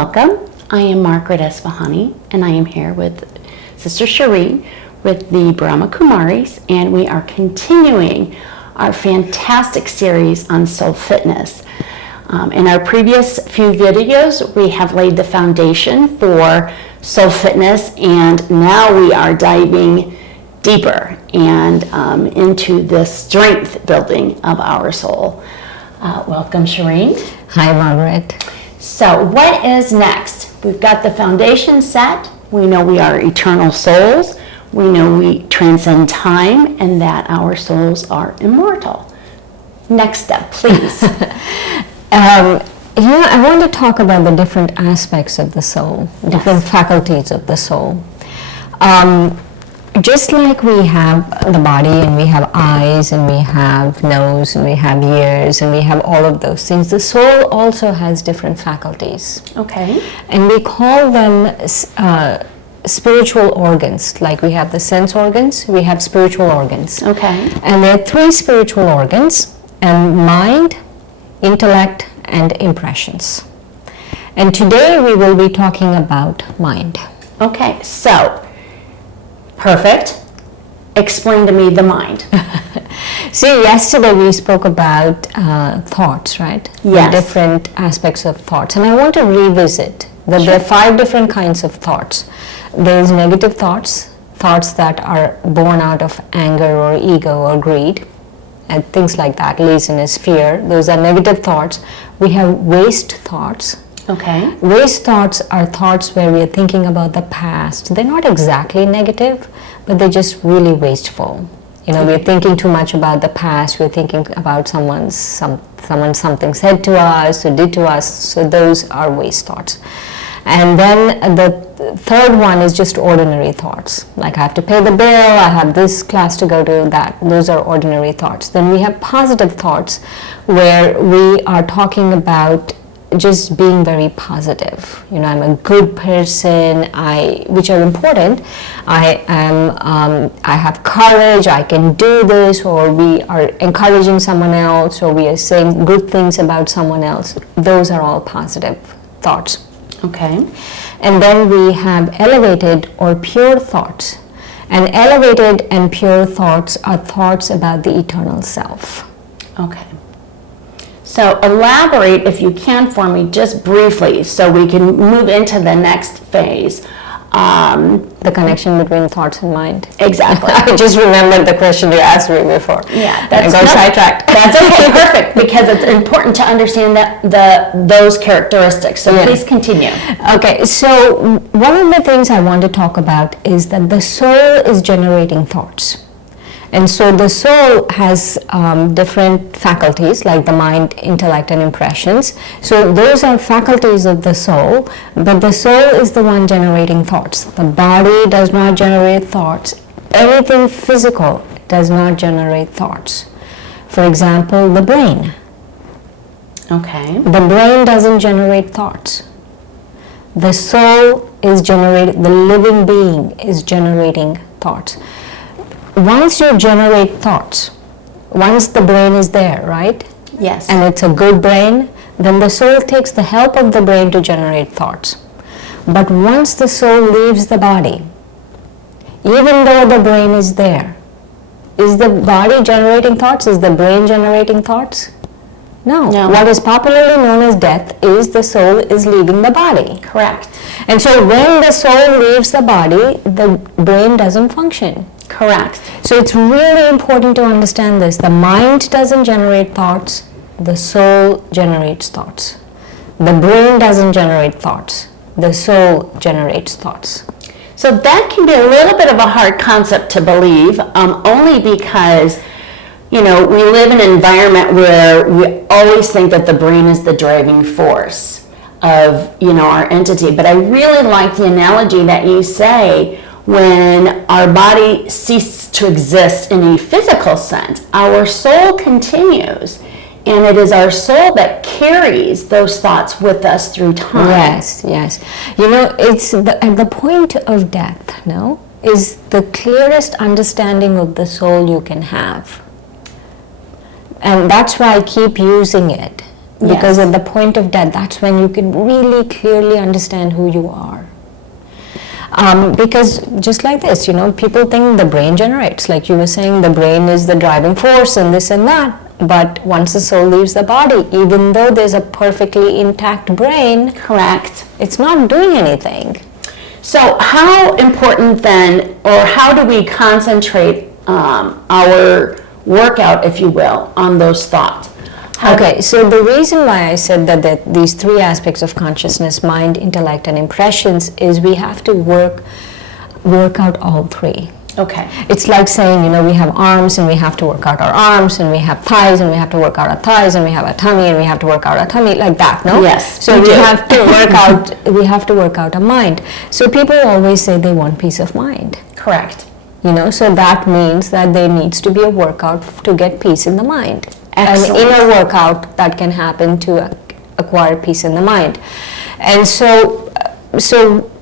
welcome. I am Margaret Esfahani, and I am here with Sister Shireen with the Brahma Kumaris, and we are continuing our fantastic series on soul fitness. In our previous few videos, we have laid the foundation for soul fitness, and now we are diving deeper and into the strength building of our soul. Welcome, Shireen. Hi, Margaret. So what is next? We've got the foundation set. We know we are eternal souls. We know we transcend time and that our souls are immortal. Next step, please. I want to talk about the different aspects of the soul, different faculties of the soul. Just like we have the body and we have eyes and we have nose and we have ears and we have all of those things, the soul also has different faculties. Okay. And we call them spiritual organs. Like we have the sense organs, we have spiritual organs. Okay. And there are three spiritual organs, and mind, intellect, and impressions. And today we will be talking about mind. Okay, so perfect. Explain to me the mind. See, yesterday we spoke about thoughts, right? Yes. The different aspects of thoughts. And I want to revisit that there are 5 different kinds of thoughts. There's negative thoughts, thoughts that are born out of anger or ego or greed, and things like that, laziness, fear. Those are negative thoughts. We have waste thoughts. Okay. Waste thoughts are thoughts where we are thinking about the past. They're not exactly negative, but they're just really wasteful. You know, we're thinking too much about the past. We're thinking about someone something said to us or did to us. So those are waste thoughts. And then the third one is just ordinary thoughts. Like I have to pay the bill, I have this class to go to, that. Those are ordinary thoughts. Then we have positive thoughts where we are talking about just being very positive. You know, I'm a good person, which are important. I have courage, I can do this, or we are encouraging someone else, or we are saying good things about someone else. Those are all positive thoughts. Okay. And then we have elevated or pure thoughts. And elevated and pure thoughts are thoughts about the eternal self. Okay. So elaborate, if you can, for me just briefly so we can move into the next phase. The connection between thoughts and mind. Exactly. I just remembered the question you asked me before. Yeah, I got sidetracked. That's okay, perfect, because it's important to understand those characteristics. So please continue. Okay, so one of the things I want to talk about is that the soul is generating thoughts. And so the soul has different faculties like the mind, intellect, and impressions. So those are faculties of the soul, but the soul is the one generating thoughts. The body does not generate thoughts. Anything physical does not generate thoughts. For example, the brain. Okay. The brain doesn't generate thoughts. The soul is generating, the living being is generating thoughts. Once you generate thoughts, once the brain is there, right? Yes. And it's a good brain, then the soul takes the help of the brain to generate thoughts. But once the soul leaves the body, even though the brain is there, is the body generating thoughts? Is the brain generating thoughts? No. What is popularly known as death is the soul is leaving the body. Correct. And so when the soul leaves the body, the brain doesn't function. Correct. So it's really important to understand this. The mind doesn't generate thoughts, the soul generates thoughts. The brain doesn't generate thoughts, the soul generates thoughts. So that can be a little bit of a hard concept to believe, only because, you know, we live in an environment where we always think that the brain is the driving force of, you know, our entity. But I really like the analogy that you say, when our body ceases to exist in a physical sense, our soul continues, and it is our soul that carries those thoughts with us through time. Yes, yes. You know, it's at the point of death, no, is the clearest understanding of the soul you can have. And that's why I keep using it. Because Yes. at the point of death, that's when you can really clearly understand who you are. Because just like this, people think the brain generates. Like you were saying, the brain is the driving force and this and that. But once the soul leaves the body, even though there's a perfectly intact brain, Correct. it's not doing anything. So how important then, or how do we concentrate our workout, if you will, on those thoughts? Okay, so the reason why I said that these three aspects of consciousness, mind, intellect, and impressions, is we have to work out all three. Okay. It's like saying, we have arms and we have to work out our arms, and we have thighs and we have to work out our thighs, and we have a tummy and we have to work out our tummy, like that, no? Yes, So we do. have to work out our mind. So people always say they want peace of mind. Correct. So that means that there needs to be a workout to get peace in the mind. Excellent. An inner workout that can happen to acquire peace in the mind. And so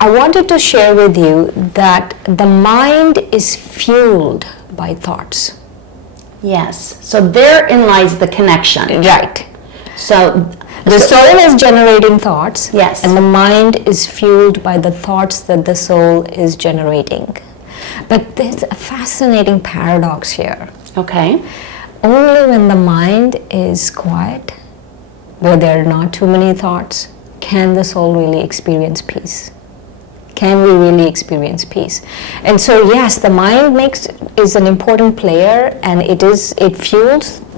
I wanted to share with you that the mind is fueled by thoughts. Yes. So therein lies the connection. Right. So The soul is generating thoughts. Yes. And the mind is fueled by the thoughts that the soul is generating. But there's a fascinating paradox here. Okay. Only when the mind is quiet, where there are not too many thoughts, can the soul really experience peace. Can we really experience peace? And so yes, the mind is an important player, and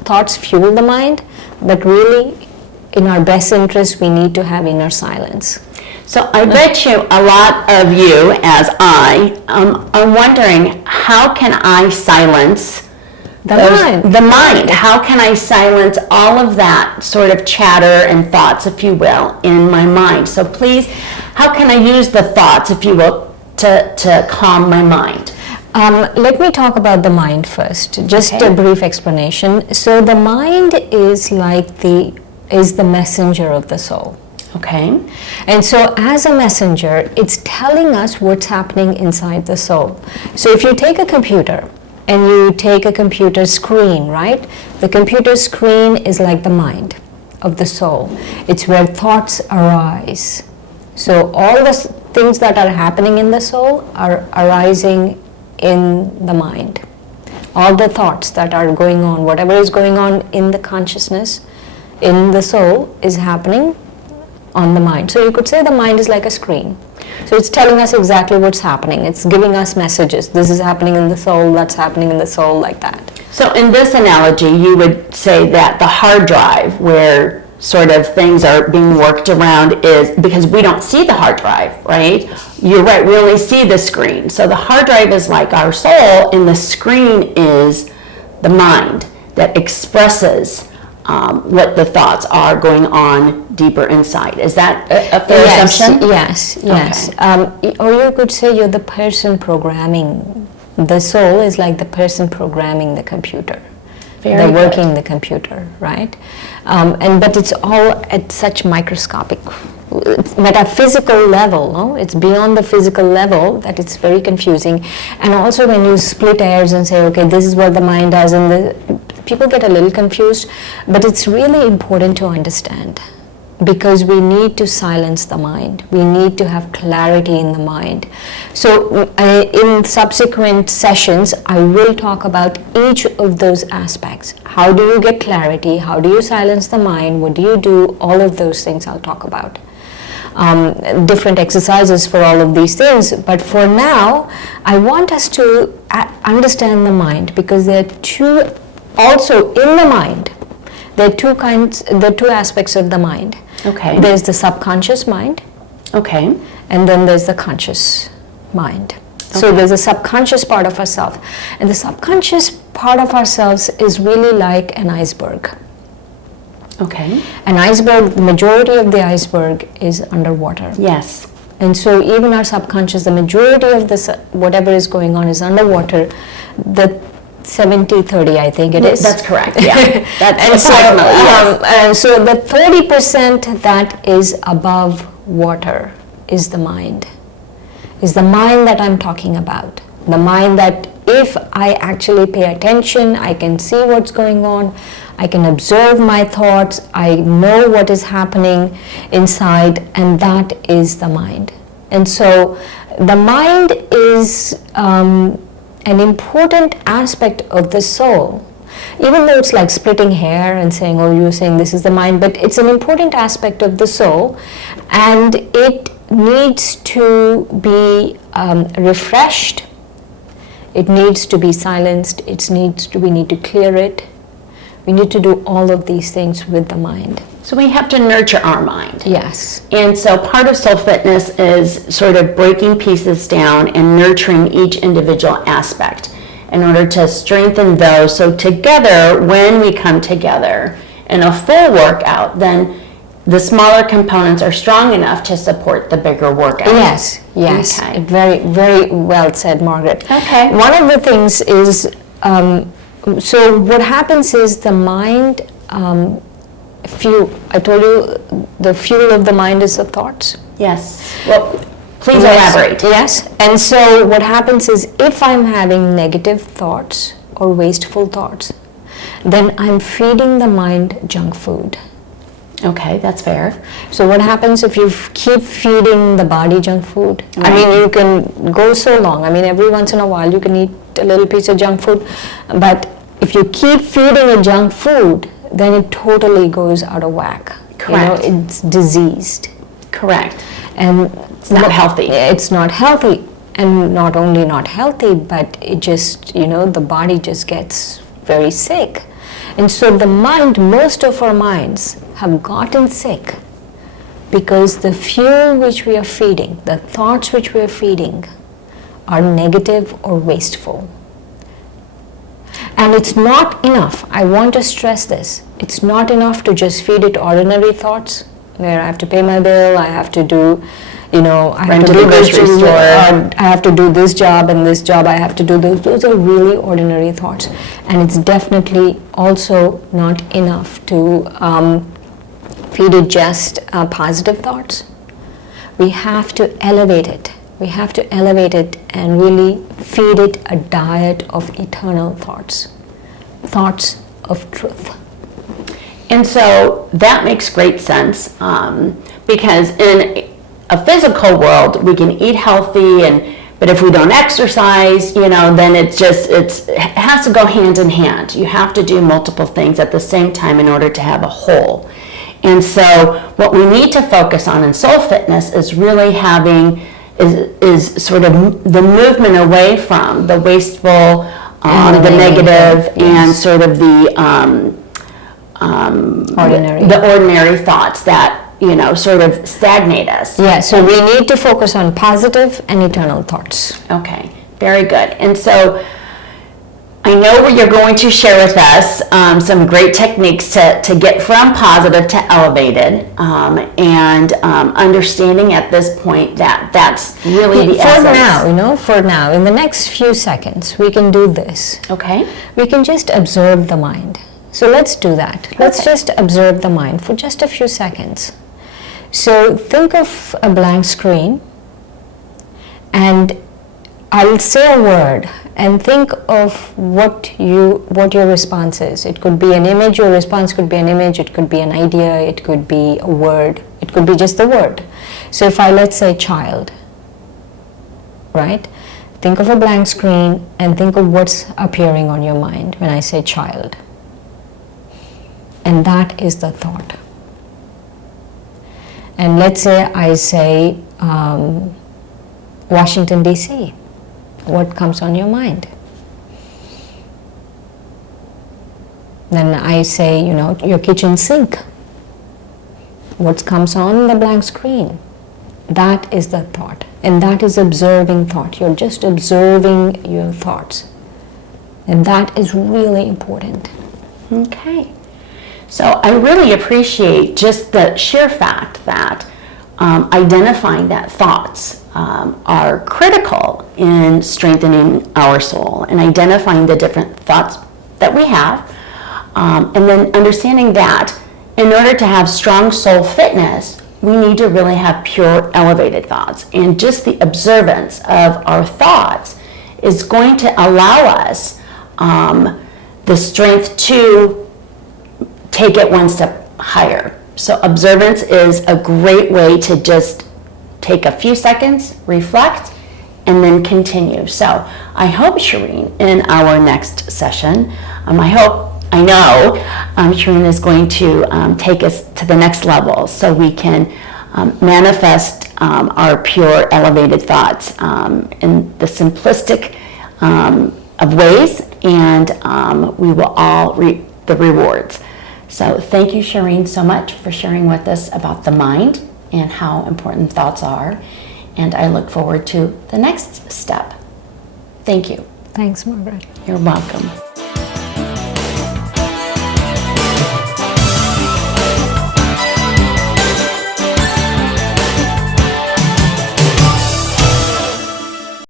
thoughts fuel the mind, but really in our best interest we need to have inner silence. So I bet you a lot of you, as I, are wondering, how can I silence the mind? How can I silence all of that sort of chatter and thoughts, if you will, in my mind? So please, how can I use the thoughts, if you will, to calm my mind? Let me talk about the mind first. Just Okay. a brief explanation. So the mind is the messenger of the soul. Okay. And so as a messenger, it's telling us what's happening inside the soul. So if you take a computer and you take a computer screen, right? The computer screen is like the mind of the soul. It's where thoughts arise. So all the things that are happening in the soul are arising in the mind. All the thoughts that are going on, whatever is going on in the consciousness, in the soul, is happening on the mind. So you could say the mind is like a screen. So it's telling us exactly what's happening. It's giving us messages. This is happening in the soul, that's happening in the soul, like that. So in this analogy, you would say that the hard drive, where sort of things are being worked around, is because we don't see the hard drive, right? You're right, we only see the screen. So the hard drive is like our soul, and the screen is the mind that expresses what the thoughts are going on deeper inside. Is that a fair assumption? Yes. Or you could say you're the person programming. The soul is like the person programming the computer. They're working the computer, right? But it's all at such microscopic, metaphysical level, no? It's beyond the physical level that it's very confusing. And also when you split hairs and say, okay, this is what the mind does, and people get a little confused, but it's really important to understand, because we need to silence the mind. We need to have clarity in the mind. So in subsequent sessions, I will talk about each of those aspects. How do you get clarity? How do you silence the mind? What do you do? All of those things I'll talk about. Different exercises for all of these things. But for now, I want us to understand the mind, because there are two, also in the mind, there are two aspects of the mind. Okay. There's the subconscious mind. Okay. And then there's the conscious mind. So there's a subconscious part of ourselves. And the subconscious part of ourselves is really like an iceberg. Okay. An iceberg, the majority of the iceberg is underwater. Yes. And so even our subconscious, the majority of whatever is going on is underwater. The 70-30, I think it is. That's correct. Yeah. That's And approximately, so the 30% that is above water is the mind. Is the mind that I'm talking about. The mind that if I actually pay attention, I can see what's going on, I can observe my thoughts, I know what is happening inside, and that is the mind. And so the mind is an important aspect of the soul. Even though it's like splitting hair and saying, oh, you're saying this is the mind, but it's an important aspect of the soul, and it needs to be refreshed. It needs to be silenced. We need to clear it. We need to do all of these things with the mind. So we have to nurture our mind. Yes. And so part of soul fitness is sort of breaking pieces down and nurturing each individual aspect in order to strengthen those. So together, when we come together in a full workout, then the smaller components are strong enough to support the bigger workout. Yes, yes. Okay. Very, very well said, Margaret. Okay. One of the things is, so what happens is the mind, I told you the fuel of the mind is the thoughts. Yes. Well, please Yes, elaborate. Yes. And so what happens is, if I'm having negative thoughts or wasteful thoughts, then I'm feeding the mind junk food. Okay, that's fair. So what happens if you keep feeding the body junk food? Right. I mean, you can go so long. I mean, every once in a while you can eat a little piece of junk food, but if you keep feeding it junk food, then it totally goes out of whack. Correct. You know, it's diseased. Correct. And It's not healthy. It's not healthy. And not only not healthy, but it just, the body just gets very sick. And so the mind, most of our minds have gotten sick because the fuel which we are feeding, the thoughts which we are feeding, are negative or wasteful. And it's not enough. I want to stress this. It's not enough to just feed it ordinary thoughts where I have to pay my bill, I have to do, I have Rent to to do the this, grocery store. or I have to do this job and this job, I have to do those. Those are really ordinary thoughts. And it's definitely also not enough to feed it just positive thoughts. We have to elevate it. We have to elevate it and really feed it a diet of eternal thoughts, thoughts of truth. And so that makes great sense because in a physical world we can eat healthy, but if we don't exercise, then it has to go hand in hand. You have to do multiple things at the same time in order to have a whole. And so what we need to focus on in soul fitness is really is sort of the movement away from the wasteful, the negative, and sort of the ordinary thoughts that sort of stagnate us. Yeah, so we need to focus on positive and eternal thoughts. Okay, very good. And so I know you're going to share with us some great techniques to get from positive to elevated, and understanding at this point that that's really the essence. For now, in the next few seconds, we can do this. Okay. We can just observe the mind. So let's do that. Let's just observe the mind for just a few seconds. So think of a blank screen, and I'll say a word, and think of what your response is. It could be an image, your response could be an image, it could be an idea, it could be a word, it could be just the word. So if let's say child, right? Think of a blank screen and think of what's appearing on your mind when I say child. And that is the thought. And let's say I say Washington, D.C. What comes on your mind? Then I say, your kitchen sink. What comes on the blank screen? That is the thought. And that is observing thought. You're just observing your thoughts. And that is really important. Okay. So I really appreciate just the sheer fact that identifying that thoughts are critical in strengthening our soul and identifying the different thoughts that we have, and then understanding that in order to have strong soul fitness, we need to really have pure elevated thoughts, and just the observance of our thoughts is going to allow us the strength to take it one step higher. So observance is a great way to just take a few seconds, reflect, and then continue. So I hope, Shireen, in our next session, I know Shireen is going to take us to the next level so we can manifest our pure, elevated thoughts in the simplistic of ways, and we will all reap the rewards. So thank you, Shireen, so much for sharing with us about the mind and how important thoughts are. And I look forward to the next step. Thank you. Thanks, Margaret. You're welcome.